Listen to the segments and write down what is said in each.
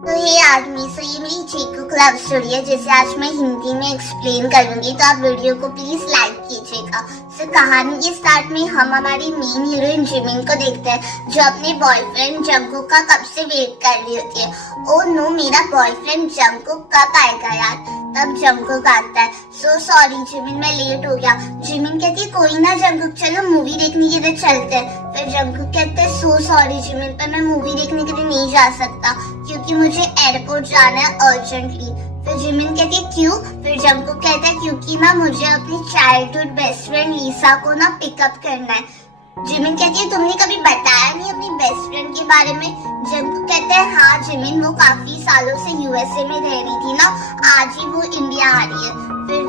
तो हे आदमी सो ये मेरी चीकू क्लब स्टोरी है जिसे आज मैं हिंदी में एक्सप्लेन करूंगी, तो आप वीडियो को प्लीज लाइक कीजिएगा। सो कहानी के स्टार्ट में हम हमारी मेन हीरोइन जिमिन को देखते हैं जो अपने बॉयफ्रेंड जंगकुक का कब से वेट कर रही होती है। ओ नो, मेरा बॉयफ्रेंड जंगकुक कब आएगा यार। तब जंगकुक आता है। सो सॉरी जिमिन, मैं लेट हो गया। जिमिन कहती है कोई ना जंगकुक, चलो मूवी देखने के लिए चलते हैं। फिर जंगकुक कहते हैं सो सॉरी जिमिन, पर मैं मूवी देखने के लिए नहीं जा सकता क्योंकि मुझे एयरपोर्ट जाना है अर्जेंटली। फिर जिमिन कहती है क्यों? फिर जंगकुक कहता है क्योंकि ना मुझे अपनी चाइल्डहुड बेस्ट फ्रेंड लीसा को ना पिकअप करना है। जिमिन कहती है तुमने कभी बताया नहीं अपनी बेस्ट फ्रेंड के बारे में। जंगकुक कहते हैं हाँ जिमिन, वो काफी सालों से यूएसए में रह रही थी ना, आज ही वो इंडिया आ रही है। फिर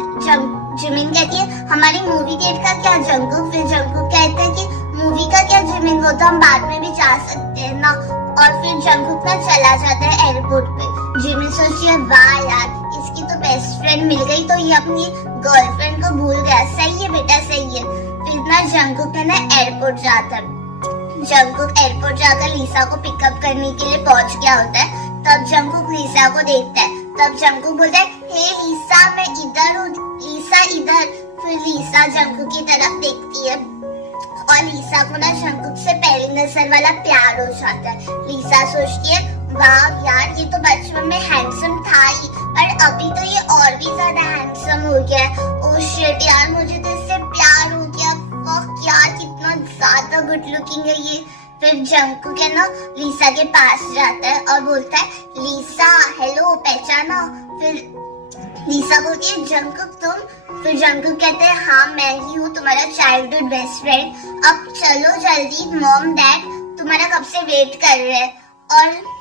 जिमिन कहती है हमारी मूवी डेट का क्या जंगकुक? फिर जंगकुक कहता है कि मूवी का क्या जिमिन, वो तो हम बाद में भी जा सकते हैं ना। और फिर जंगकुक ना चला जाता है एयरपोर्ट पे। जिमिन सोचती है वाह यार, इसकी तो बेस्ट फ्रेंड मिल गई, तो ये अपनी गर्लफ्रेंड को भूल गया। सही है बेटा, सही है। फिर ना जंगकुक है ना एयरपोर्ट जाता है। जंगकुक एयरपोर्ट जाकर लीसा को पिकअप करने के लिए पहुंच गया होता है। तब जंगकुक लीसा को देखता है। तब जंगकुक बोलता है हे लीसा, मैं इधर हूँ, लीसा इधर। फिर लीसा जंगकुक की तरफ देखती है और लीसा को ना जंगकुक से पहली नजर वाला प्यार हो जाता है। लीसा सोचती है वाह यार, ये तो बचपन में हैंडसम था ही, पर अभी तो ये और भी ज्यादा हैंडसम हो गया है। ओह शिट यार, मुझे तो इससे प्यार हो गया। फक यार, कितना ज्यादा गुड लुकिंग है ये। फिर जंगकुक है ना लीसा के पास जाता है और बोलता है लीसा हेलो, पहचाना? फिर लीसा बोलती है जंगकुक तुम? फिर जंगकुक कहते हैं हाँ मैं ही हूँ, तुम्हारा चाइल्डहुड बेस्ट फ्रेंड। अब चलो जल्दी, मॉम डैड तुम्हारा कब से वेट कर रहे हैं और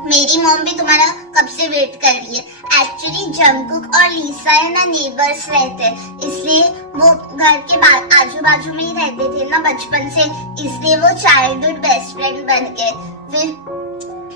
मेरी मॉम भी तुम्हारा कब से वेट कर रही है। एक्चुअली जंगकुक और लीसा है ना नेबर्स रहते हैं, इसलिए वो घर के आजू बाजू में ही रहते थे ना बचपन से, इसलिए वो चाइल्डहुड बेस्ट फ्रेंड बन गए। फिर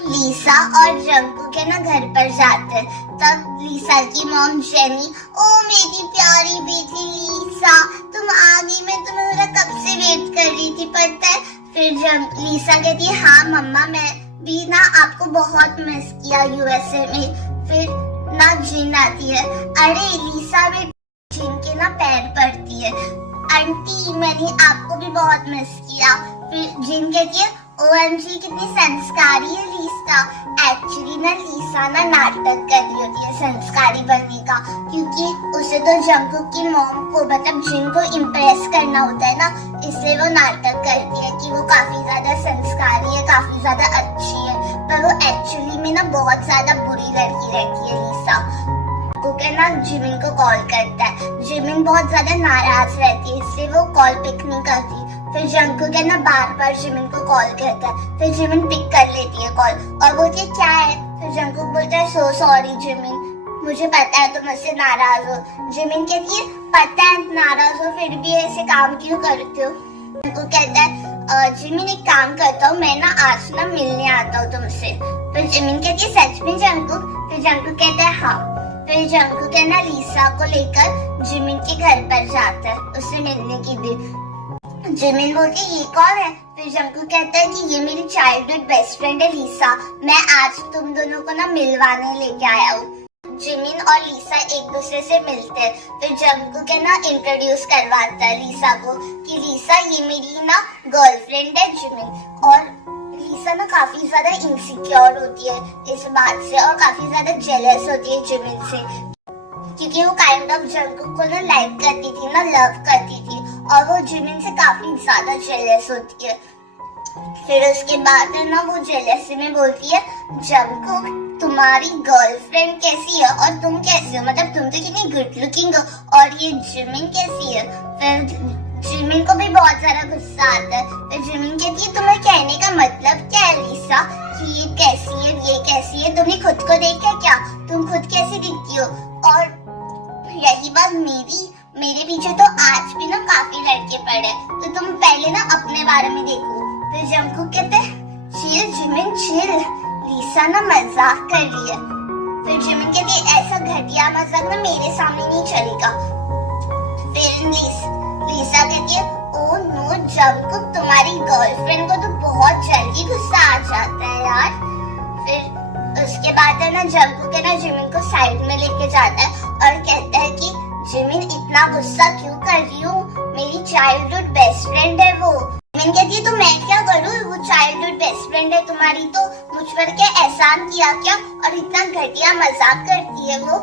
लीसा और जंगकुक है ना घर पर जाते हैं। तब लीसा की मॉम जेनी, ओ मेरी प्यारी बेटी लीसा, तुम आ गई, मैं तुम्हारा कब से वेट कर रही थी पता है। फिर जब लीसा कहती है हाँ मम्मा, मैं भी ना आपको बहुत मिस किया यूएसए में। फिर ना जिन आती है। अरे लीसा भी जिन के ना पैर पड़ती है। आंटी मैंने आपको भी बहुत मिस किया। फिर जिन कहती है ओएमजी कितनी संस्कारी है लीसा। एक्चुअली ना लीसा ना नाटक कर रही होती है संस्कारी बनने का, क्योंकि उसे तो जंगकुक की मॉम को मतलब जिन को इम्प्रेस करना होता है ना, इसलिए वो नाटक करती है कि वो काफी ज्यादा संस्कारी है, काफी ज्यादा अच्छी है, पर वो एक्चुअली में ना बहुत ज्यादा बुरी लड़की रहती है लीसा। वो ना जिमिन को कॉल करता है। जिमिन बहुत ज्यादा नाराज रहती है, इसलिए वो कॉल पिक नहीं करती। फिर जंगकुक है ना बार बार जिमिन को कॉल करता है। फिर जिमिन पिक कर लेती है कॉल और बोलती है क्या है। फिर जंगकुक बोलता है सो सॉरी जिमिन, मुझे पता है तुम मुझसे नाराज हो। जिमिन कहती है पता है नाराज हो, फिर भी ऐसे काम क्यों करते हो। जंगकुक कहता है जिमिन एक काम करता हूँ, मैं ना आज ना मिलने आता हूँ तुमसे। फिर जिमिन कहती है सच में जंगकुक? फिर जंगकुक कहता है हाँ। फिर जंगकुक है ना लीसा को लेकर जिमिन के घर पर जाता है उससे मिलने के लिए। जिमिन बोलती है ये कौन है? फिर जंगकुक कहता है कि ये मेरी चाइल्डहुड बेस्ट फ्रेंड है लीसा, मैं आज तुम दोनों को ना मिलवाने लेके आया हूँ। जिमिन और लीसा एक दूसरे से मिलते हैं। फिर जंगकुक है ना इंट्रोड्यूस करवाता है लीसा को कि लीसा ये मेरी ना गर्लफ्रेंड है जिमिन। और लीसा ना काफी ज्यादा इनसिक्योर होती है इस बात से और काफी ज्यादा जेलस होती है जिमिन से, क्योंकि वो काइंड ऑफ जंगकुक को ना लाइक करती थी ना, लव करती थी, और वो जिमिन से काफी ज्यादा जेलस होती है। फिर उसके बाद है ना वो जेलसी में बोलती है जंगकुक तुम्हारी गर्लफ्रेंड कैसी है और तुम कैसी हो, मतलब तुम तो कितनी गुड लुकिंग हो, और ये जिमिन कैसी है। फिर जिमिन को भी बहुत ज्यादा गुस्सा आता है। फिर जिमिन कहती है तुम्हें कहने का मतलब क्या है लीसा कि ये कैसी है ये कैसी है, तुमने खुद को देखा क्या, तुम खुद कैसी दिखती हो। और रही बात मेरे पीछे तो आज भी ना काफी लड़के पड़े, तो तुम पहले ना अपने बारे में देखो। फिर जंगकुक कहते हैं चिल जिमिन चिल, लीसा ना मजाक कर रही है। फिर जिमिन कहती है ऐसा घटिया मजाक ना मेरे सामने नहीं चलेगा। फिर लीसा कहती है ओ नो जंगकुक तुम्हारी गर्लफ्रेंड को तो बहुत जल्दी गुस्सा आ जाता है यार। फिर बाद है ना जंगकुक है ना जिमिन को साइड में लेके जाता है और कहता है कि जिमिन इतना गुस्सा क्यों कर रही हो, मेरी चाइल्डहुड बेस्ट फ्रेंड है वो। जिमिन कहती है तो मैं क्या करूँ, वो चाइल्डहुड बेस्ट फ्रेंड है तुम्हारी, तो मुझ पर क्या एहसान किया क्या, और इतना घटिया मजाक करती है वो,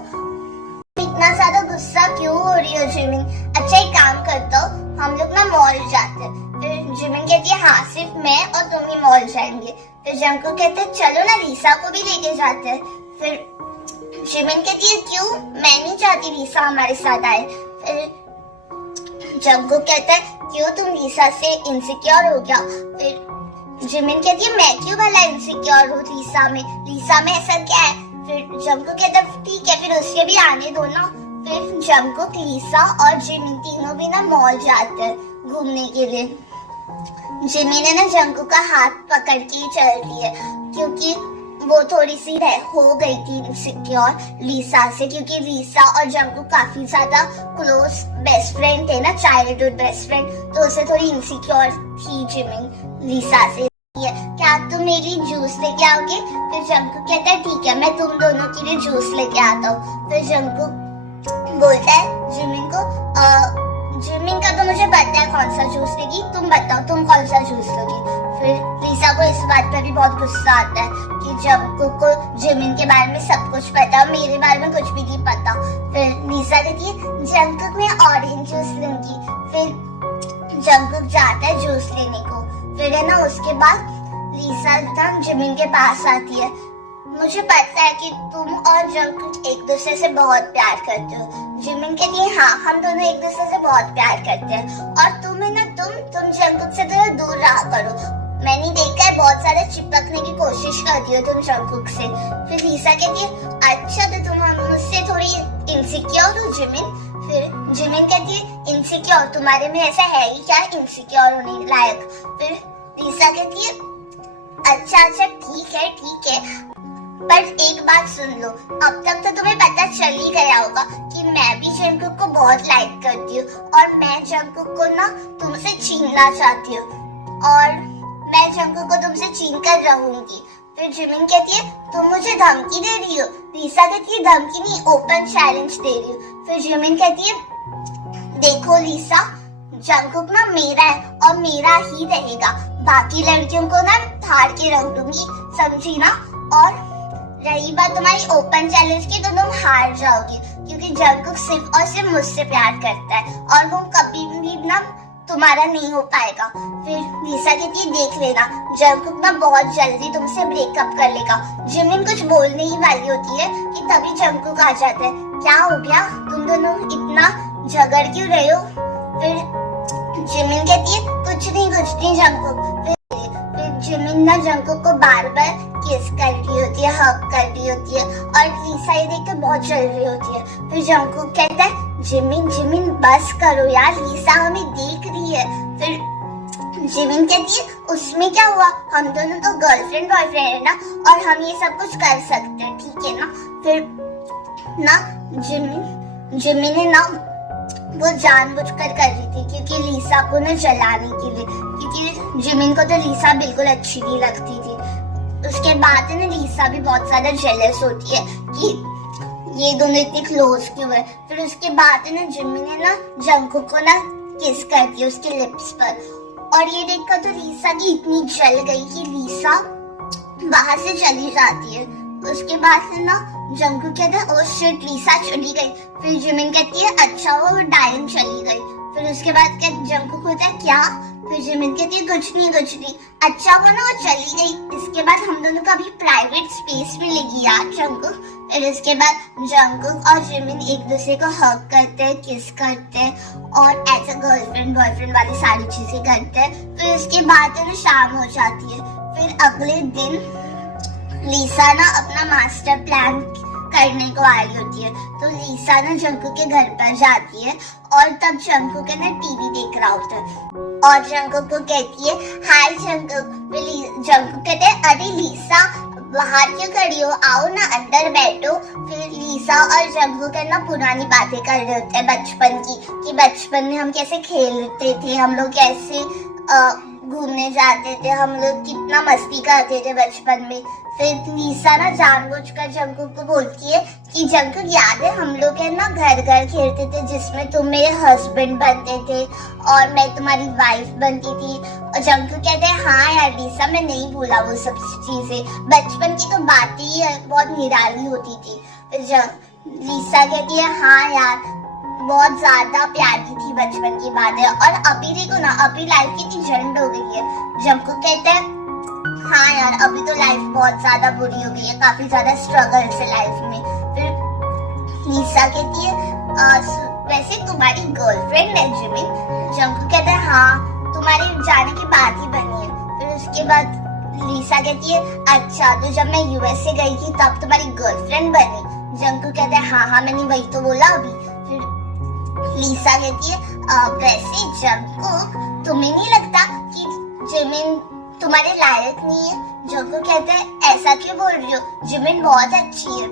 इतना ज्यादा गुस्सा क्यों हो रही हो जिमिन। अच्छा एक काम करता हो, हम लोग ना मॉल जाते हैं। फिर जिमिन कहती है हाँ सिर्फ मैं और तुम ही मॉल जाएंगे। फिर जंगकुक कहते हैं चलो ना रीसा को भी लेके जाते हैं। फिर जिमिन कहती है क्यों, मैं नहीं चाहती रीसा हमारे साथ आए। फिर जंगकुक कहता है क्यों तुम रीसा से इनसिक्योर हो गया। फिर जिमिन कहती है मैं क्यों भला इनसिक्योर हूँ रीसा में ऐसा क्या है। फिर जंगकुक कहता है ठीक है फिर उसके भी आने दो ना। फिर जंगकुक लीसा और जिमिन तीनों भी ना मॉल जाते हैं घूमने के लिए। जिमिन है ना जंगकुक का हाथ पकड़ के ही चलती है क्योंकि वो थोड़ी सी हो गई थी इनसिक्योर लीसा से, क्योंकि लीसा और जंगकुक काफी ज्यादा क्लोज बेस्ट फ्रेंड थे ना, चाइल्डहुड बेस्ट फ्रेंड, तो उसे थोड़ी इनसिक्योर थी जिमिन लीसा से। क्या तुम मेरे लिए जूस लेके आओगे। फिर जंगकुक कहता है ठीक है मैं तुम दोनों के लिए जूस लेके आता हूँ। फिर जंगकुक बोलता है जिमिन को जिमिन का तो मुझे पता है कौन सा जूस लेगी, तुम बताओ तुम कौन सा जूस लोगी। फिर लीसा को इस बात पर भी बहुत गुस्सा आता है कि जंगकुक को जिमिन के बारे में सब कुछ पता है, मेरे बारे में कुछ भी नहीं पता। फिर लीसा कहती है जंगकुक मैं ऑरेंज जूस लूंगी। फिर जंगकुक जाता है जूस लेने को। फिर है ना उसके बाद लीसा जिमिन के पास आती है। मुझे पता है कि तुम और जंगकुक एक दूसरे से बहुत प्यार करते हो। जिमिन कहती है हाँ हम दोनों एक दूसरे से बहुत प्यार करते हैं, और तुम है ना तुम जंगकुक से थोड़ा दूर रहा करो, मैंने देखा है बहुत सारे चिपकने की कोशिश करती हो तुम जंगकुक से। फिर लीसा कहती है अच्छा तो तुम मुझसे थोड़ी इनसिक्योर हो जिमिन। फिर जिमिन कहती है इनसिक्योर तुम्हारे में ऐसा है ही क्या इनसिक्योर होने लायक। फिर लीसा कहती है अच्छा ठीक है पर एक बात सुन लो, अब तक तो तुम्हें पता चल ही गया होगा कि मैं भी जंगकुक को बहुत लाइक करती हूँ और मैं जंगकुक को ना तुमसे छीनना चाहती हूँ और मैं जंगकुक को तुमसे छीन कर रहूंगी। फिर जिमिन कहती है तुम मुझे धमकी दे रही हो। लीसा कहती है धमकी नहीं ओपन चैलेंज दे रही हूँ। फिर जिमिन कहती है देखो लीसा जंगकुक ना मेरा है और मेरा ही रहेगा, बाकी लड़कियों को ना फाड़ के रख दूंगी समझी ना। और रही बात तुम्हारी ओपन चैलेंज की तो तुम हार जाओगी क्योंकि जंगकुक सिर्फ और सिर्फ मुझसे प्यार करता है और वो कभी भी ना तुम्हारा नहीं हो पाएगा। फिर लीसा कहती है देख लेना जंगकुक ना बहुत जल्दी तुमसे ब्रेकअप कर लेगा। जिमिन कुछ बोलने ही वाली होती है कि तभी जंगकुक आ जाता है। क्या हो गया तुम दोनों इतना झगड़ क्यों रहे हो। फिर जिमिन कहती है कुछ नहीं जंगकुक। फिर जिमिन ना जंगकुक को बार बार किस कर रही होती है, हग कर रही होती है और लीसा ये देख के बहुत जल रही होती है। फिर जंगकुक कहता है जिमिन बस करो यार, लीसा हमें देख रही है। फिर जिमिन कहती है उसमें क्या हुआ, हम दोनों तो गर्लफ्रेंड बॉयफ्रेंड है ना और हम ये सब कुछ कर सकते हैं ठीक है ना। फिर ना जिमिन ने ना वो जानबूझकर कर रही थी क्योंकि लीसा को ना जलाने के लिए, क्योंकि जिमिन को तो लीसा बिल्कुल अच्छी नहीं लगती थी। उसके बाद ना लीसा भी बहुत ज्यादा जेलस होती है कि ये दोनों इतने क्लोज क्यों है। फिर उसके बाद ना जिमिन ने ना जंगकुक को ना किस करती है उसके लिप्स पर और ये देखकर तो लीसा की इतनी जल गई कि लीसा वहां से चली जाती है। उसके बाद ना जंगकुक कहता है ओ शिट लीसा चली गई। फिर जिमिन कहती है अच्छा वो डायन चली गई। फिर उसके बाद जंगकुक होता है क्या। फिर जिमिन कहती है कुछ नहीं अच्छा वो ना वो चली गई। इसके बाद हम दोनों का भी प्राइवेट स्पेस मिलेगी यार जंगकुक। फिर इसके बाद जंगकुक और जिमिन एक दूसरे को हग करते हैं, किस करते हैं और ऐसे गर्लफ्रेंड बॉयफ्रेंड वाली सारी चीजें करते हैं। फिर इसके बाद ना शाम हो जाती है। फिर अगले दिन लीसा ना अपना मास्टर प्लान करने को आई होती है तो लीसा ना जंगकुक के घर पर जाती है और तब जंगकुक ना टीवी देख रहा होता है और जंगकुक को कहती है हाय जंगकुक। जंगकुक कहते हैं अरे लीसा बाहर क्यों खड़ी हो, आओ ना अंदर बैठो। फिर लीसा और जंगकुक ना पुरानी बातें कर रहे होते हैं बचपन की कि बचपन में हम कैसे खेलते थे, हम लोग कैसे घूमने जाते थे, हम लोग कितना मस्ती करते थे बचपन में। फिर लीसा ना जानबूझकर जंगकुक को बोलती है कि जंगकुक याद है हम लोग है ना घर घर खेलते थे जिसमें तुम मेरे हस्बैंड बनते थे और मैं तुम्हारी वाइफ बनती थी। और जंगकुक कहते हैं हाँ यार लीसा मैं नहीं भूला वो सब चीजें, बचपन की तो बातें ही बहुत निराली होती थी। फिर लीसा कहती है हाँ यार बहुत ज्यादा प्यारी थी बचपन की बातें, और अभी देखो ना अभी लाइफ कितनी झंड हो गई है। जंगकुक कहते हैं हाँ यार अभी तो लाइफ बहुत ज्यादा बुरी हो गई है, काफी ज्यादा स्ट्रगल्स है लाइफ में। फिर लीसा कहती है वैसे तुम्हारी गर्लफ्रेंड है जिमिन। जंगकुक कहता है हाँ तुम्हारे जाने की बात ही बनी है। फिर उसके बाद लीसा कहती है अच्छा तो जब मैं यूएसए गई थी तब तुम्हारी गर्लफ्रेंड बनी। जंगकुक कहता है हाँ मैंने वही तो बोला अभी। फिर लीसा कहती है वैसे जंगकुक तुम्हें नहीं लगता कि जिमिन तुम्हारे लायक नहीं है? जंगकुक कहते हैं ऐसा क्यों बोल रही हो, जिमिन बहुत अच्छी है।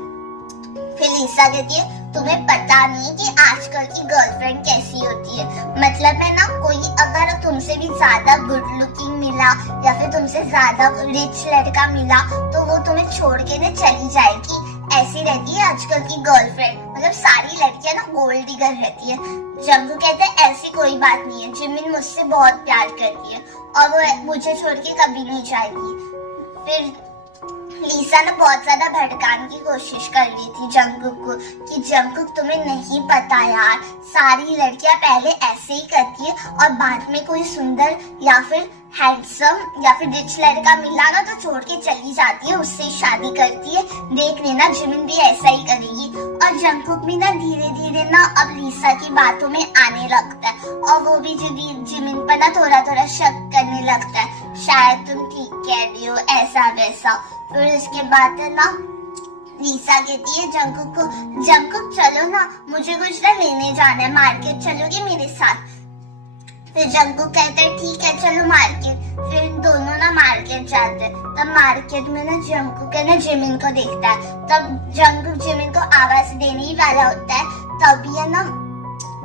फिर लीसा कहती है तुम्हें पता नहीं कि आजकल की गर्लफ्रेंड कैसी होती है, मतलब है ना कोई अगर तुमसे भी ज्यादा गुड लुकिंग मिला या फिर तुमसे ज्यादा रिच लड़का मिला तो वो तुम्हें छोड़ के ना चली जाएगी, ऐसी रहती है आजकल की गर्लफ्रेंड, मतलब सारी लड़कियां ना गोल्ड डिगर रहती है। जंगकुक कहते हैं ऐसी कोई बात नहीं है, जिमिन मुझसे बहुत प्यार करती है और वो मुझे छोड़ के कभी नहीं जाएगी। फिर लीसा ने बहुत ज्यादा भड़काने की कोशिश कर ली थी जंगकुक को कि जंगकुक तुम्हें नहीं पता यार सारी लड़कियां पहले ऐसे ही करती है और बाद में कोई सुंदर या फिर हैंडसम या फिर रिच लड़का मिला ना तो छोड़ के चली जाती है, उससे शादी करती है, देख लेना जिमिन भी ऐसा ही करेगी। और जंगकुक भी ना धीरे धीरे ना अब लीसा की बातों में आने लगता है और वो भी जिमिन पर ना थोड़ा थोड़ा शक करने लगता है, शायद तुम ठीक कह रही हो ऐसा वैसा। फिर उसके बाद ना लीसा कहती है जंगकुक को जंगकुक चलो ना मुझे कुछ ना लेने जाना है, मार्केट चलोगे मेरे साथ? फिर जंगकुक कहते हैं ठीक है चलो मार्केट। फिर दोनों ना मार्केट जाते हैं। तब मार्केट में ना जंगकुक है ना जिमिन को देखता है, तब जंगकुक जिमिन को आवाज देने ही वाला होता है, तभी है ना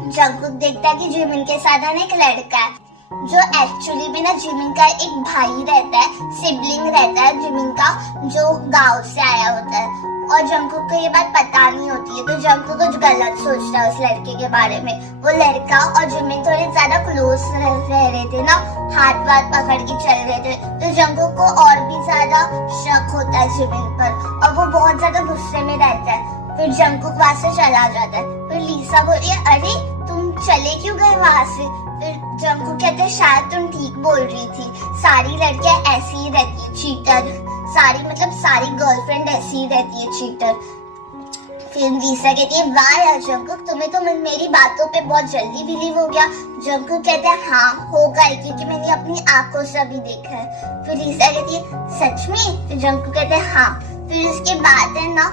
जंगकुक देखता है कि जिमिन के साथ है ना एक लड़का है जो एक्चुअली भी ना जिमिन का एक भाई रहता है, सिबलिंग रहता है जिमिन का, जो गांव से आया होता है। और जंगकुक को ये बात पता नहीं होती है तो जंगकुक कुछ गलत सोचता है उस लड़के के बारे में। वो लड़का और जिमिन थोड़े ज्यादा क्लोज रह रहे थे ना, हाथ वाथ पकड़ के चल रहे थे, तो जंगकुक को और भी ज्यादा शक होता है जिमिन पर और वो बहुत ज्यादा गुस्से में रहता है। फिर जंगकुक वहां से चला जाता है। फिर लीसा बोली अरे तुम चले क्यों गए वहां से? फिर जंगकुक कहते शायद तुम ठीक बोल रही थी, सारी लड़कियां ऐसी ही रहती है चीटर, सारी मतलब सारी गर्लफ्रेंड ऐसी ही रहती है चीटर। फिर लीसा कहती है वाह यार जंगकुक तुम्हें तो मेरी बातों पे बहुत जल्दी बिलीव हो गया। जंगकुक कहते हैं हाँ होगा ही क्योंकि मैंने अपनी आंखों से अभी देखा है। फिर लीसा कहती है सच में? फिर जंगकुक कहते हैं हाँ। फिर उसके बाद है ना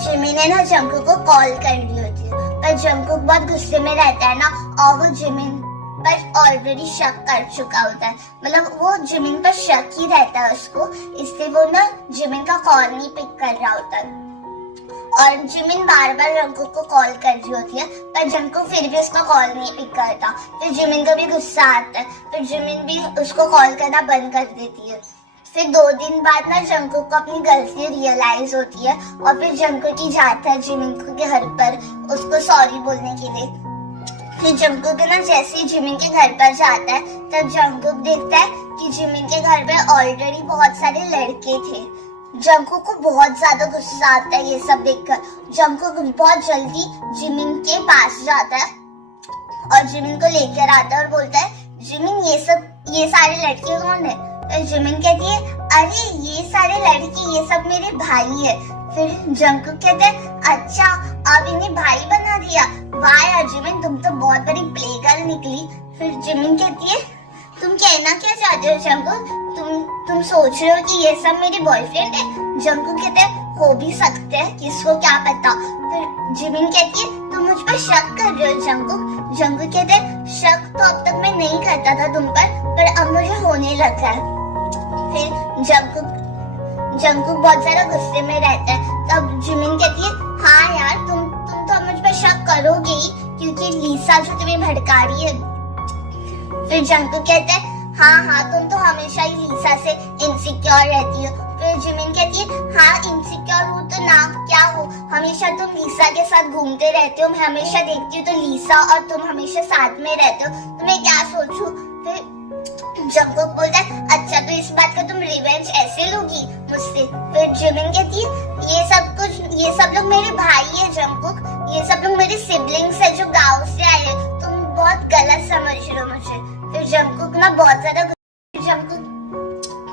जिमिन ने ना जंगकुक को कॉल कर ली होती है, पर जंगकुक बहुत गुस्से में रहता है ना और वो जिमिन पर ऑलरेडी शक कर चुका होता है, मतलब वो जिमिन पर शक ही रहता है उसको, इसलिए वो ना जिमिन का कॉल नहीं पिक कर रहा होता है। और जिमिन बार बार जंगकुक को कॉल कर रही होती है पर जंगकुक फिर भी उसका कॉल नहीं पिक करता। फिर जिमिन को भी गुस्सा आता है, फिर जिमिन भी उसको कॉल करना बंद कर देती है। फिर 2 दिन बाद ना जंगकुक को अपनी गलती रियलाइज होती है और फिर जंगकुक की जाता है जिमिन के घर पर उसको सॉरी बोलने के लिए। फिर जंगकुक ना जैसे ही जिमिन के घर पर जाता है तब जंगकुक देखता है कि जिमिन के घर पे ऑलरेडी बहुत सारे लड़के थे। जंगकुक को बहुत ज्यादा गुस्सा आता है ये सब देखकर। जंगकुक बहुत जल्दी जिमिन के पास जाता है और जिमिन को लेकर आता है और बोलता है जिमिन ये सारे लड़के कौन है? जिमिन कहती है अरे ये सारे लड़के ये सब मेरे भाई है। फिर जंगकुक कहते हैं अच्छा अब इन्हें भाई बना दिया, वाह यार जिमिन तुम तो बहुत बड़ी प्ले गर्ल निकली। फिर जिमिन कहती है तुम कहना क्या चाहते हो जंगकुक, तुम सोच रहे हो कि ये सब मेरे बॉयफ्रेंड है? जंगकुक कहते हैं हो भी सकते हैं, किसको क्या पता। फिर जिमिन कहती है तुम मुझ पर शक कर रहे हो जंगकुक? जंगकुक कहते हैं शक तो अब तक मैं नहीं करता था तुम पर अब मुझे होने लगा है। फिर जंगकुक बहुत ज्यादा गुस्से में रहता है। तब जिमिन कहती है हाँ यार तुम तो मुझ पर शक करोगे ही क्योंकि लीसा जो तुम्हें भड़का रही है। फिर जंगकुक कहते हैं हाँ तुम तो हमेशा ही लीसा से इनसिक्योर रहती हो। फिर जिमिन कहती है हाँ इनसिक्योर हूँ तो ना क्या हो, हमेशा तुम लीसा के साथ घूमते रहते हो, मैं हमेशा देखती हूँ तो लीसा और तुम हमेशा साथ में रहते हो, तो मैं क्या सोचूं। फिर जंगकुक बोलता है अच्छा तो इस बात का तुम रिवेंज ऐसे लोगी मुझसे। फिर जिमिन कहती है ये सब लोग मेरे भाई है जंगकुक, ये सब लोग मेरे सिबलिंग्स है जो गाँव से आए हैं, तुम बहुत गलत समझ रहे हो मुझे। फिर जंगकुक ना बहुत ज्यादा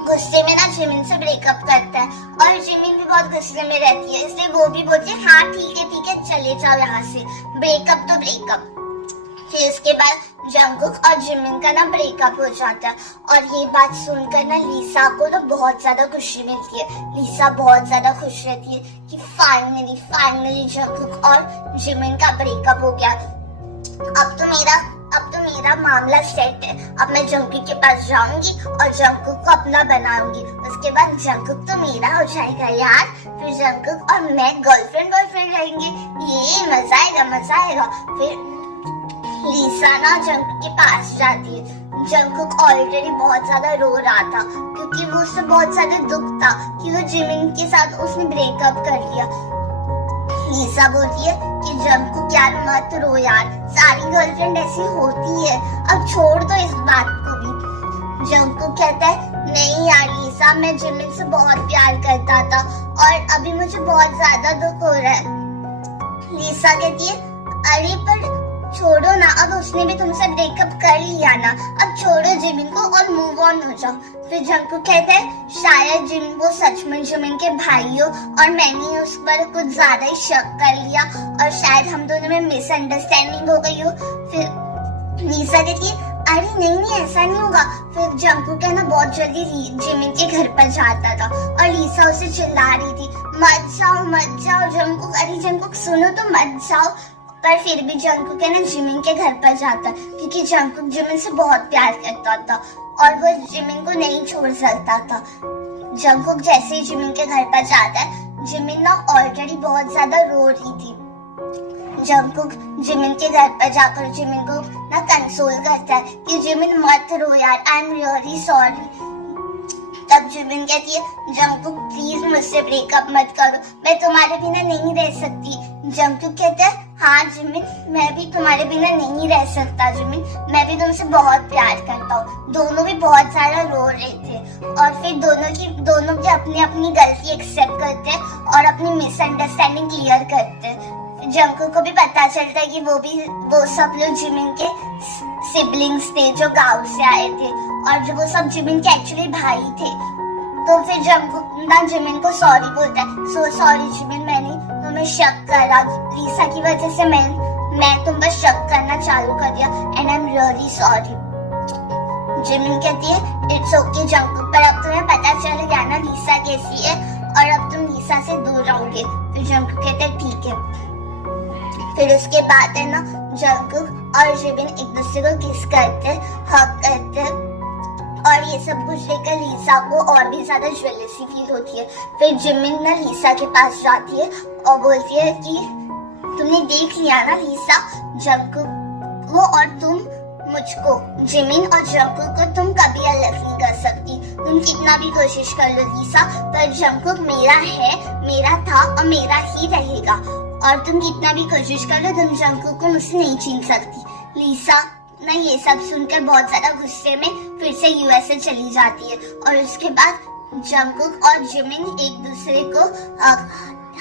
गुस्से में ना जिमिन से ब्रेकअप करता है और जिमिन भी बहुत गुस्से में रहती है, इसलिए वो भी बोलती है हाँ ठीक है चले जाओ यहाँ से, ब्रेकअप तो ब्रेकअप। फिर इसके बाद जंगकुक और जिमिन का ना ब्रेकअप हो जाता है और ये बात सुनकर ना लीसा को ना बहुत ज्यादा खुशी मिलती है। लीसा बहुत ज्यादा खुश रहती है कि फाइनली जंगकुक और जिमिन का ब्रेकअप हो गया। अब तो मेरा मामला सेट है, अब मैं जंगकुक के पास जाऊंगी और जंगकुक को अपना बनाऊंगी, उसके बाद जंगकुक तो मेरा हो जाएगा यार। फिर जंगकुक और मैं गर्लफ्रेंड रहेंगे, ये मजा आएगा। फिर लीसा ना जंगकुक के पास जाती है। जंगकुक ऑलरेडी बहुत ज्यादा रो रहा था क्योंकि वो उससे बहुत ज्यादा दुख था कि वो जिमिन के साथ उसने ब्रेकअप कर लिया। लीसा बोलती है कि जंगकुक यार मत रो यार, सारी गर्लफ्रेंड ऐसी होती है, अब छोड़ दो इस बात को भी। जंगकुक कहता है नहीं यार लीसा, मैं जिमिन से बहुत प्यार करता था और अभी मुझे बहुत ज्यादा दुख हो रहा है। लीसा कहती है अरे पर छोड़ो ना, अब उसने भी तुमसे ब्रेकअप कर लिया ना, अब छोड़ो जिमिन को और मूव ऑन हो जाओ। फिर जंगकुक कहता है शायद वो सच में जिमिन के भाई हो और मैंने उस पर कुछ ज्यादा ही शक कर लिया और शायद हम दोनों में मिसअंडरस्टैंडिंग हो गई हो। फिर लीसा कहती है अरे नहीं ऐसा नहीं होगा। फिर जंगकुक है ना बहुत जल्दी जिमिन के घर पर जाता था और लीसा उसे चिल्ला रही थी मत जाओ जंगकुक, अरे जंगकुक सुनो तो मत जाओ। पर फिर भी जंगकुक है ना जिमिन के घर पर जाता क्योंकि जंगकुक जिमिन से बहुत प्यार करता था और वो जिमिन को नहीं छोड़ सकता था। जंगकुक जैसे ही जिमिन के घर पर जाता है, जिमिन ना ऑलरेडी बहुत ज्यादा रो रही थी। जंगकुक जिमिन के घर पर जाकर जिमिन को ना कंसोल करता है कि जिमिन मत रो यार, आई एम रियली सॉरी। तब जिमिन कहती है जंगकुक प्लीज मुझसे ब्रेकअप मत करो, मैं तुम्हारे बिना नहीं रह सकती। जंगकुक कहता है हाँ जिमिन मैं भी तुम्हारे बिना नहीं रह सकता जिमिन, मैं भी तुमसे बहुत प्यार करता हूँ। दोनों भी बहुत सारा रो रहे थे और फिर दोनों की अपनी गलती एक्सेप्ट करते हैं और अपनी मिसअंडरस्टैंडिंग क्लियर करते हैं। जंगकुक को भी पता चलता है कि वो सब लोग जिमिन के सिबलिंग्स थे जो गाँव से आए थे और जो वो सब जिमिन के एक्चुअली भाई थे। तो फिर जंगकुक ना जिमिन को सॉरी बोलता है, सो सॉरी जिमिन, मैंने तुम्हें शक करा, लीसा की वजह से मैं तुम पर शक करना चालू कर दिया and I am really sorry. Jimin कहती है इट्स ओके जंगकुक, पर अब तुम्हें पता चल गया ना लीसा कैसी है और अब तुम लीसा से दूर रहोगे। फिर जंगकुक कहते हैं ठीक है। फिर उसके बाद है ना जंगकुक और जिमिन एक दूसरे को किस करते, हग करते और ये सब कुछ देखकर लीसा को और भी ज्यादा जेलसी फील होती है। फिर जिमिन ना लीसा के पास जाती है और बोलती है कि तुमने देख लिया ना लीसा, जंगकुक को और तुम मुझको, जिमिन और जंगकुक को तुम कभी अलग नहीं कर सकती, तुम कितना भी कोशिश कर लो लीसा, पर जंगकुक मेरा है, मेरा था और मेरा ही रहेगा और तुम कितना भी कोशिश कर लो तुम जंगकुक को मुझसे नहीं छीन सकती। लीसा ना ये सब सुनकर बहुत ज्यादा गुस्से में फिर से यूएसए चली जाती है और उसके बाद जंगकुक और जिमिन एक दूसरे को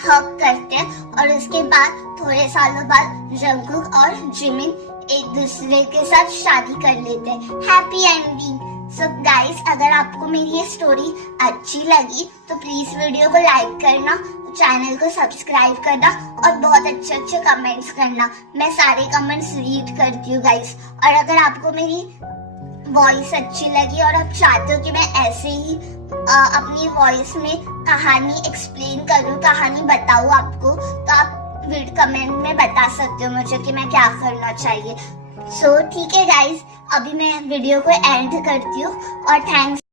हक करते हैं और उसके बाद थोड़े सालों बाद जंगकुक और जिमिन एक दूसरे के साथ शादी कर लेते हैं। Happy ending. सो गाइस अगर आपको मेरी ये स्टोरी अच्छी लगी तो प्लीज वीडियो को लाइक करना, चैनल को सब्सक्राइब करना और बहुत अच्छे कमेंट्स करना, मैं सारे कमेंट्स रीड करती हूँ गाइस। और अगर आपको मेरी वॉइस अच्छी लगी और आप चाहते हो कि मैं ऐसे ही अपनी वॉइस में कहानी एक्सप्लेन करूँ, कहानी बताऊँ आपको, तो आप कमेंट में बता सकते हो मुझे कि मैं क्या करना चाहिए। सो ठीक है गाइस, अभी मैं वीडियो को एंड करती हूँ और थैंक्स।